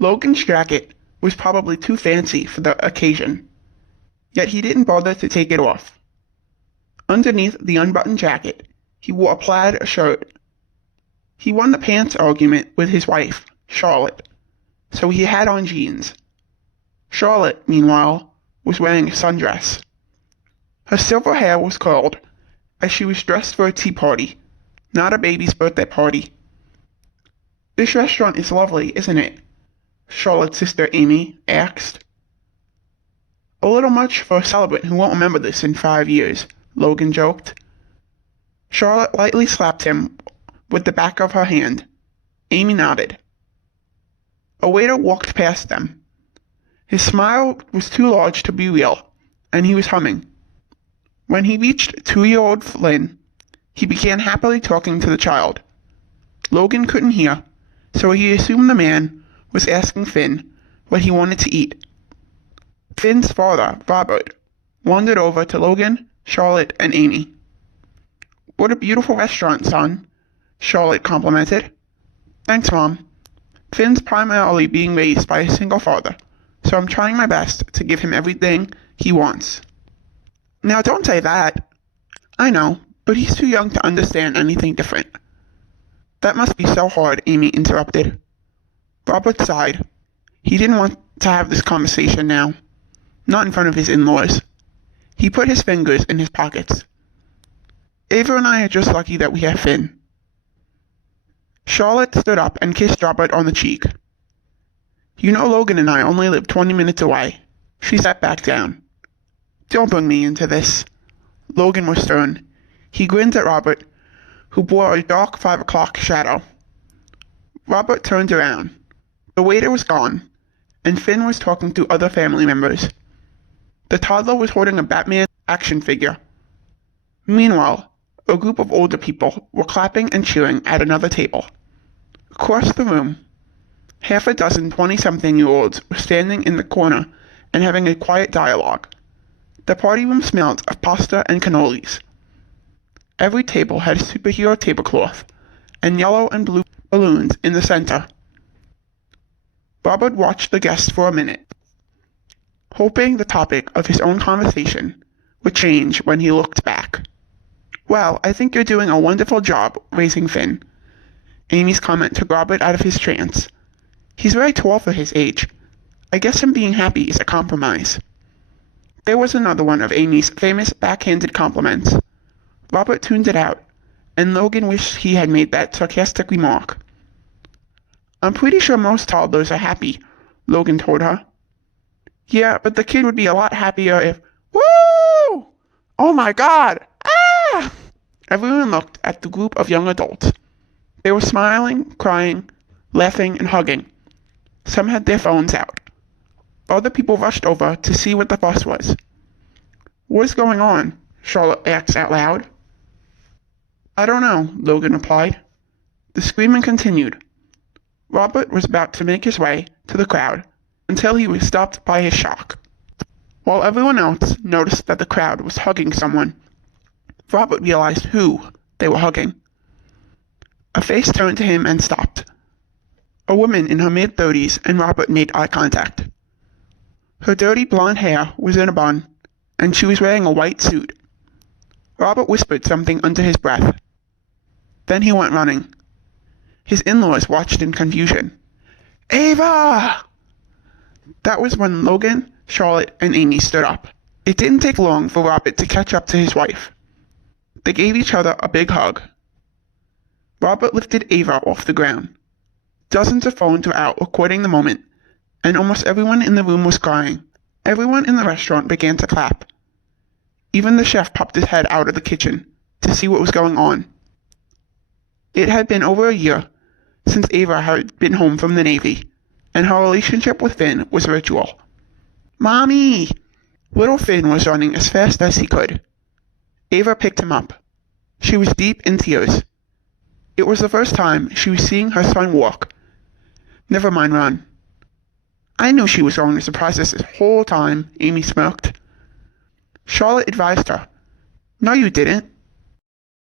Logan's jacket was probably too fancy for the occasion, yet he didn't bother to take it off. Underneath the unbuttoned jacket, he wore a plaid shirt. He won the pants argument with his wife, Charlotte, so he had on jeans. Charlotte, meanwhile, was wearing a sundress. Her silver hair was curled, as she was dressed for a tea party, not a baby's birthday party. "This restaurant is lovely, isn't it?" Charlotte's sister Amy asked. "A little much for a celebrant who won't remember this in 5 years," Logan joked. Charlotte lightly slapped him with the back of her hand. Amy nodded. A waiter walked past them. His smile was too large to be real, and he was humming. When he reached 2-year-old Flynn, he began happily talking to the child. Logan couldn't hear, so he assumed the man was asking Finn what he wanted to eat. Finn's father, Robert, wandered over to Logan, Charlotte, and Amy. "What a beautiful restaurant, son," Charlotte complimented. "Thanks, Mom. Finn's primarily being raised by a single father, so I'm trying my best to give him everything he wants." "Now don't say that." "I know, but he's too young to understand anything different." "That must be so hard," Amy interrupted. Robert sighed. He didn't want to have this conversation now. Not in front of his in-laws. He put his fingers in his pockets. "Ava and I are just lucky that we have Finn." Charlotte stood up and kissed Robert on the cheek. "You know Logan and I only live 20 minutes away." She sat back down. "Don't bring me into this." Logan was stern. He grinned at Robert, who bore a dark 5 o'clock shadow. Robert turned around. The waiter was gone, and Finn was talking to other family members. The toddler was holding a Batman action figure. Meanwhile, a group of older people were clapping and cheering at another table. Across the room, half a dozen 20-something-year-olds were standing in the corner and having a quiet dialogue. The party room smelled of pasta and cannolis. Every table had a superhero tablecloth, and yellow and blue balloons in the center. Robert watched the guests for a minute, hoping the topic of his own conversation would change when he looked back. "Well, I think you're doing a wonderful job raising Finn." Amy's comment took Robert out of his trance. "He's very tall for his age. I guess him being happy is a compromise." There was another one of Amy's famous backhanded compliments. Robert tuned it out, and Logan wished he had made that sarcastic remark. "I'm pretty sure most toddlers are happy," Logan told her. "Yeah, but the kid would be a lot happier if—" "Woo! Oh my God! Ah!" Everyone looked at the group of young adults. They were smiling, crying, laughing, and hugging. Some had their phones out. Other people rushed over to see what the fuss was. "What is going on?" Charlotte asked out loud. "I don't know," Logan replied. The screaming continued. Robert was about to make his way to the crowd until he was stopped by his shock. While everyone else noticed that the crowd was hugging someone, Robert realized who they were hugging. A face turned to him and stopped. A woman in her mid-30s, and Robert made eye contact. Her dirty blonde hair was in a bun, and she was wearing a white suit. Robert whispered something under his breath. Then he went running. His in-laws watched in confusion. "Ava!" That was when Logan, Charlotte, and Amy stood up. It didn't take long for Robert to catch up to his wife. They gave each other a big hug. Robert lifted Ava off the ground. Dozens of phones were out recording the moment, and almost everyone in the room was crying. Everyone in the restaurant began to clap. Even the chef popped his head out of the kitchen to see what was going on. It had been over a year since Ava had been home from the Navy, and her relationship with Finn was virtual. "Mommy!" Little Finn was running as fast as he could. Ava picked him up. She was deep in tears. It was the first time she was seeing her son walk. "Never mind, run." "I knew she was going to surprise us this whole time," Amy smirked. Charlotte advised her. "No, you didn't.